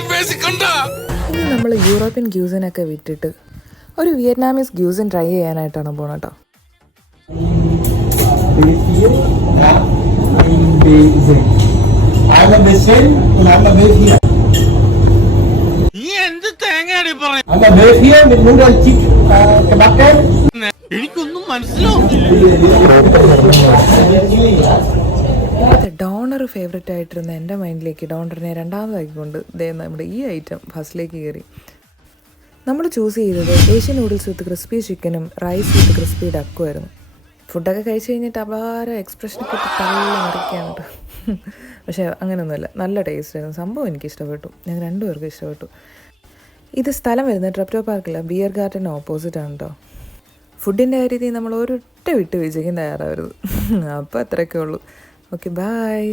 ഇനി നമ്മൾ യൂറോപ്യൻ ഗ്യൂസിനൊക്കെ വിട്ടിട്ട് ഒരു വിയറ്റ്നാമീസ് ഗ്യൂസിൻ ട്രൈ ചെയ്യാനായിട്ടാണ് പോകണം കേട്ടോ. എനിക്കൊന്നും മനസ്സിലാവും. ഡോണർ ഫേവറേറ്റ് ആയിട്ടിരുന്ന എൻ്റെ മൈൻഡിലേക്ക് ഡോണറിനെ രണ്ടാമതാക്കിക്കൊണ്ട് നമ്മുടെ ഈ ഐറ്റം ഫസ്റ്റിലേക്ക് കയറി. നമ്മൾ ചൂസ് ചെയ്തത് ഏഷ്യൻ നൂഡിൽസ് വിത്ത് ക്രിസ്പി ചിക്കനും റൈസ് വിത്ത് ക്രിസ്പി ഡക്കും ആയിരുന്നു. ഫുഡൊക്കെ കഴിച്ച് കഴിഞ്ഞിട്ട് അപാര എക്സ്പ്രഷനൊക്കെ ഇട്ട് തള്ളി മറിക്കുകയാണ് കേട്ടോ. പക്ഷേ അങ്ങനെയൊന്നുമില്ല, നല്ല ടേസ്റ്റ് ആയിരുന്നു. സംഭവം എനിക്ക് ഇഷ്ടപ്പെട്ടു, ഞങ്ങൾ രണ്ടുപേർക്കും ഇഷ്ടപ്പെട്ടു. ഇത് സ്ഥലം വരുന്നത് ട്രെപ്റ്റോ പാർക്കില്ല, ബിയർ ഗാർഡന് ഓപ്പോസിറ്റ് ആണ് കേട്ടോ. ഫുഡിൻ്റെ കാര്യത്തിൽ നമ്മൾ ഒരൊറ്റ വിട്ട് വിജയിക്കാൻ തയ്യാറാവരുത്. അപ്പോൾ അത്രയൊക്കെ ഉള്ളൂ. Okay, by.